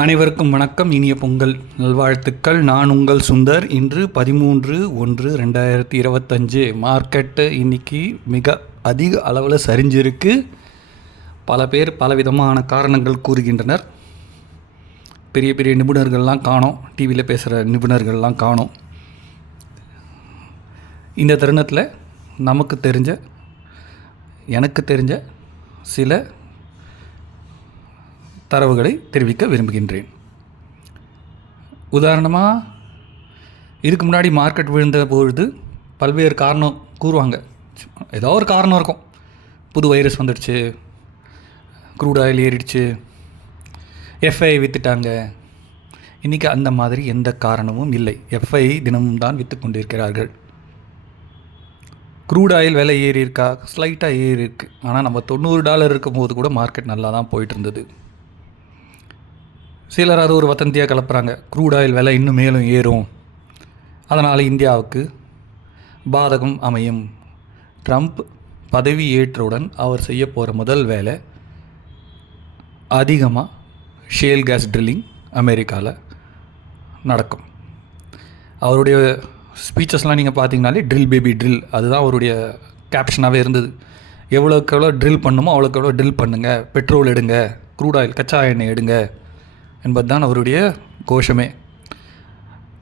அனைவருக்கும் வணக்கம். இனிய பொங்கல் நல்வாழ்த்துக்கள். நான் உங்கள் சுந்தர். இன்று பதிமூன்று ஒன்று ரெண்டாயிரத்தி இருபத்தஞ்சு. மார்க்கெட்டு இன்னைக்கு மிக அதிக அளவில் சரிஞ்சிருக்கு. பல பேர் பலவிதமான காரணங்கள் கூறுகின்றனர். பெரிய பெரிய நிபுணர்கள்லாம் காணோம். டிவியில் பேசுகிற நிபுணர்கள்லாம் காணோம். இந்த தருணத்தில் நமக்கு தெரிஞ்ச எனக்கு தெரிஞ்ச சில தரவுகளை தெரிவிக்க விரும்புகின்றேன். உதாரணமாக இதுக்கு முன்னாடி மார்க்கெட் விழுந்த பொழுது பல்வேறு காரணம் கூறுவாங்க. ஏதோ ஒரு காரணம் இருக்கும். புது வைரஸ் வந்துடுச்சு. க்ரூட் ஆயில் ஏறிடுச்சு. எஃப்ஐ விற்றுட்டாங்க இன்றைக்கி அந்த மாதிரி எந்த காரணமும் இல்லை. எஃப்ஐ தினமும் தான் விற்று கொண்டிருக்கிறார்கள். க்ரூட் ஆயில் விலை ஏறி இருக்கா ஸ்லைட்டாக ஏறிருக்கு ஆனால் நம்ம தொண்ணூறு டாலர் இருக்கும் போது கூட மார்க்கெட் நல்லா தான் போயிட்டு இருந்தது. சிலர் அது ஒரு வதந்தியாக கலப்புறாங்க. க்ரூட் ஆயில் விலை இன்னும் மேலும் ஏறும். அதனால் இந்தியாவுக்கு பாதகம் அமையும். ட்ரம்ப் பதவி ஏற்றவுடன் அவர் செய்ய போகிற முதல் வேலை அதிகமாக ஷேல் கேஸ் ட்ரில்லிங் அமெரிக்காவில் நடக்கும். அவருடைய ஸ்பீச்சஸ்லாம் நீங்கள் பார்த்தீங்கனாலே ட்ரில் பேபி ட்ரில் அதுதான் அவருடைய கேப்ஷனாகவே இருந்தது. எவ்வளோக்கு எவ்வளோ ட்ரில் பண்ணுமோ அவ்வளோக்கு எவ்வளோ ட்ரில் பண்ணுங்கள் பெட்ரோல் எடுங்க. க்ரூட் ஆயில் கச்சா எண்ணெய் எடுங்க. என்பதுதான் அவருடைய கோஷமே.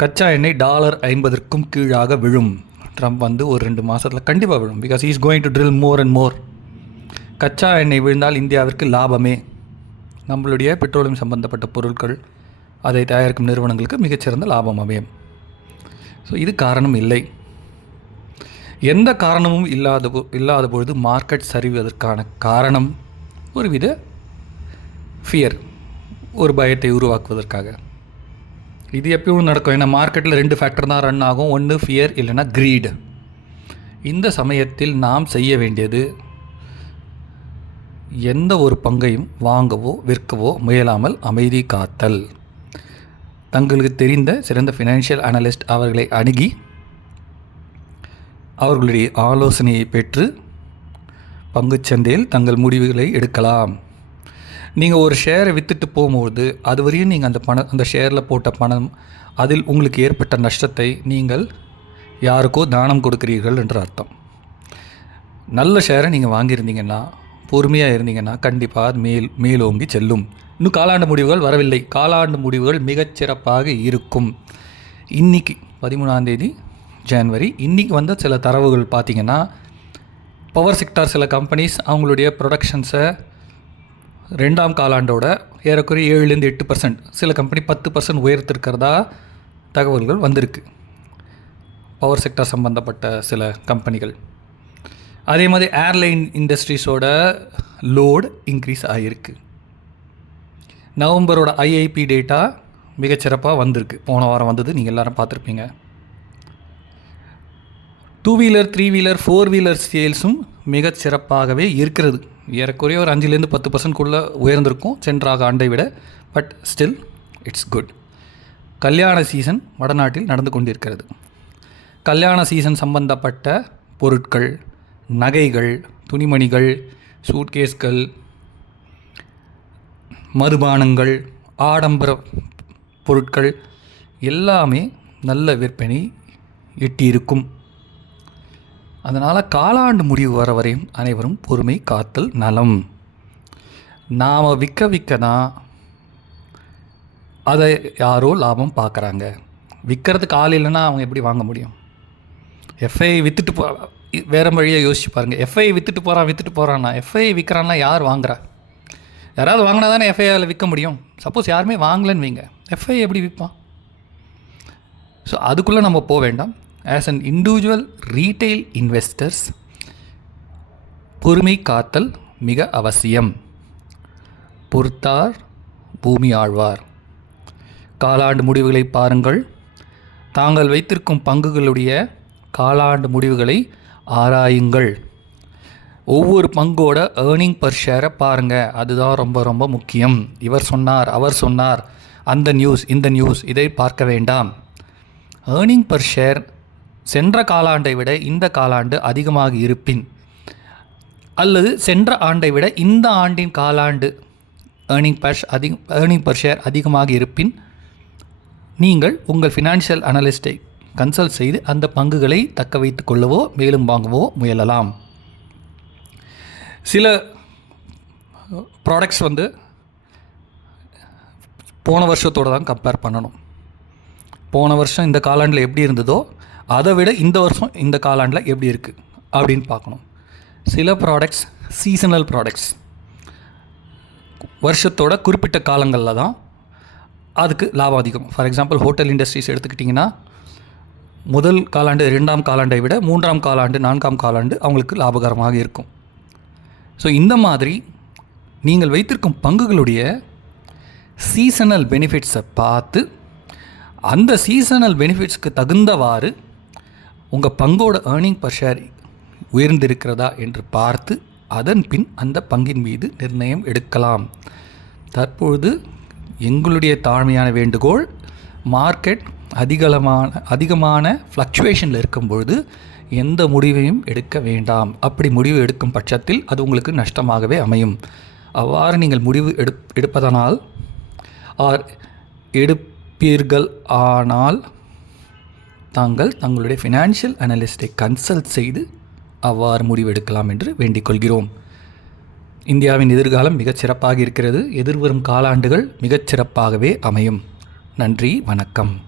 கச்சா எண்ணெய் டாலர் ஐம்பதற்கும் கீழாக விழும். ட்ரம்ப் வந்து ஒரு ரெண்டு மாதத்தில் கண்டிப்பாக விழும். Because is going to drill more and more கச்சா எண்ணெய் விழுந்தால் இந்தியாவிற்கு லாபமே. நம்மளுடைய பெட்ரோலியம் சம்பந்தப்பட்ட பொருட்கள் அதை தயாரிக்கும் நிறுவனங்களுக்கு மிகச்சிறந்த லாபம் அமையும் ஸோ இது காரணம் இல்லை. எந்த காரணமும் இல்லாத போ இல்லாத பொழுது மார்க்கெட் சரிவதற்கான காரணம் ஒருவித ஃபியர் ஒரு பயத்தை உருவாக்குவதற்காக. இது எப்பயும் நடக்கும். ஏன்னா மார்க்கெட்டில் ரெண்டு ஃபேக்டர் தான் ரன் ஆகும். ஒன்று ஃபியர் இல்லைன்னா க்ரீடு இந்த சமயத்தில் நாம் செய்ய வேண்டியது எந்த ஒரு பங்கையும் வாங்கவோ விற்கவோ முயலாமல் அமைதி காத்தல். தங்களுக்கு தெரிந்த சிறந்த ஃபினான்ஷியல் அனலிஸ்ட் அவர்களை அணுகி அவர்களுடைய ஆலோசனையை பெற்று பங்குச்சந்தையில் தங்கள் முடிவுகளை எடுக்கலாம். நீங்கள் ஒரு ஷேரை விற்றுட்டு போகும்போது அது வரையும் நீங்கள் அந்த பணம் அந்த ஷேரில் போட்ட பணம் அதில் உங்களுக்கு ஏற்பட்ட நஷ்டத்தை நீங்கள் யாருக்கோ தானம் கொடுக்கிறீர்கள் என்று அர்த்தம். நல்ல ஷேரை நீங்கள் வாங்கியிருந்தீங்கன்னா பொறுமையாக இருந்தீங்கன்னா கண்டிப்பாக அது மேல் மேலோங்கி செல்லும். இன்னும் காலாண்டு முடிவுகள் வரவில்லை. காலாண்டு முடிவுகள் மிகச்சிறப்பாக இருக்கும். இன்றைக்கி பதிமூணாந்தேதி ஜனவரி இன்றைக்கி வந்த சில தரவுகள் பார்த்திங்கன்னா பவர் செக்டார் சில கம்பெனிஸ் அவங்களுடைய ப்ரொடக்ஷன்ஸை ரெண்டாம் காலாண்டோட ஏறக்குறைய ஏழுலேருந்து எட்டு பர்சன்ட் சில கம்பெனி பத்து பர்சன்ட் உயர்த்திருக்கிறதா தகவல்கள் வந்திருக்கு. பவர் செக்டர் சம்மந்தப்பட்ட சில கம்பெனிகள் அதே மாதிரி ஏர்லைன் இண்டஸ்ட்ரீஸோட லோடு இன்க்ரீஸ் ஆகியிருக்கு நவம்பரோட ஐஐபி டேட்டா மிகச்சிறப்பாக வந்திருக்கு. போன வாரம் வந்தது நீங்கள் எல்லாரும் பார்த்துருப்பீங்க. Two wheeler three wheeler four wheeler சேல்ஸும் மிகச் சிறப்பாகவே இருக்கிறது. ஏறக்குறைய ஒரு அஞ்சுலேருந்து பத்து பர்சன்ட்குள்ளே உயர்ந்திருக்கும் சென்றாக ஆண்டை விட பட் ஸ்டில் இட்ஸ் குட். கல்யாண சீசன் வடநாட்டில் நடந்து கொண்டிருக்கிறது. கல்யாண சீசன் சம்பந்தப்பட்ட பொருட்கள் நகைகள் துணிமணிகள் சூட்கேஸ்கள் மதுபானங்கள் ஆடம்பர பொருட்கள் எல்லாமே நல்ல விற்பனை எட்டியிருக்கும். அதனால் காலாண்டு முடிவு வர வரையும் அனைவரும் பொறுமை காத்தல் நலம். நாம் விற்க விற்க தான் அதை யாரோ லாபம் பார்க்குறாங்க. விற்கிறதுக்கு ஆள் இல்லைன்னா அவங்க எப்படி வாங்க முடியும்? எஃப்ஐ விற்றுட்டு போ வேறு வழியாக யோசிச்சு பாருங்கள் எஃப்ஐ விற்றுட்டு போகிறான் விற்றுட்டு போகிறான்னா எஃப்ஐ விற்கிறான்னா யார் வாங்குறா? யாராவது வாங்கினா தானே எஃப்ஐஆரில் விற்க முடியும். சப்போஸ் யாருமே வாங்கலன்னு வைங்க. எஃப்ஐ எப்படி விற்பான் ஸோ அதுக்குள்ளே நம்ம போக வேண்டாம். As an individual retail investors பொறுமை காத்தல் மிக அவசியம். பொறுத்தார் பூமி ஆழ்வார். காலாண்டு முடிவுகளை பாருங்கள். தாங்கள் வைத்திருக்கும் பங்குகளுடைய காலாண்டு முடிவுகளை ஆராயுங்கள். ஒவ்வொரு பங்கோட ஏர்னிங் பர் ஷேரை பாருங்கள் அதுதான் ரொம்ப ரொம்ப முக்கியம். இவர் சொன்னார் அவர் சொன்னார். அந்த நியூஸ் இந்த நியூஸ் இதை பார்க்க வேண்டாம். ஏர்னிங் பர் ஷேர் சென்ற காலாண்டை விட இந்த காலாண்டு அதிகமாக இருப்பின். அல்லது சென்ற ஆண்டை விட இந்த ஆண்டின் காலாண்டு ஏர்னிங் பர் அதிக ஏர்னிங் பர் ஷேர் அதிகமாக இருப்பின் நீங்கள் உங்கள் ஃபினான்ஷியல் அனலிஸ்ட்டை கன்சல்ட் செய்து அந்த பங்குகளை தக்க வைத்து கொள்ளவோ மேலும் வாங்கவோ முயலலாம். சில ப்ராடக்ட்ஸ் வந்து போன வருஷத்தோடு தான் கம்பேர் பண்ணணும். போன வருஷம் இந்த காலாண்டில் எப்படி இருந்ததோ அதை விட இந்த வருஷம் இந்த காலாண்டில் எப்படி இருக்குது அப்படின்னு பார்க்கணும். சில ப்ராடக்ட்ஸ் சீசனல் ப்ராடக்ட்ஸ் வருஷத்தோட குறிப்பிட்ட காலங்களில் தான் அதுக்கு லாபம் அதிகம் ஃபார் எக்ஸாம்பிள் ஹோட்டல் இண்டஸ்ட்ரீஸ் எடுத்துக்கிட்டிங்கன்னா முதல் காலாண்டு ரெண்டாம் காலாண்டை விட மூன்றாம் காலாண்டு நான்காம் காலாண்டு அவங்களுக்கு லாபகரமாக இருக்கும். ஸோ இந்த மாதிரி நீங்கள் வைத்திருக்கும் பங்குகளுடைய சீசனல் பெனிஃபிட்ஸை பார்த்து அந்த சீசனல் பெனிஃபிட்ஸ்க்கு தகுந்தவாறு உங்கள் பங்கோட ஏர்னிங் பர் ஷேர் உயர்ந்திருக்கிறதா என்று பார்த்து அதன் பின் அந்த பங்கின் மீது நிர்ணயம் எடுக்கலாம். தற்பொழுது எங்களுடைய தாழ்மையான வேண்டுகோள் மார்க்கெட் அதிகமான அதிகமான ஃப்ளக்சுவேஷனில் இருக்கும் பொழுது எந்த முடிவையும் எடுக்க வேண்டாம். அப்படி முடிவு எடுக்கும் பட்சத்தில் அது உங்களுக்கு நஷ்டமாகவே அமையும். அவ்வாறு நீங்கள் முடிவு எடு எடுப்பதனால் ஆர் எடுப்பீர்கள் ஆனால் தாங்கள் தங்களுடைய ஃபினான்ஷியல் அனலிஸ்ட்டை கன்சல்ட் செய்து அவ்வாறு முடிவெடுக்கலாம் என்று வேண்டிக் கொள்கிறோம். இந்தியாவின் எதிர்காலம் மிகச் சிறப்பாக இருக்கிறது. எதிர்வரும் காலாண்டுகள் மிகச் சிறப்பாகவே அமையும். நன்றி வணக்கம்.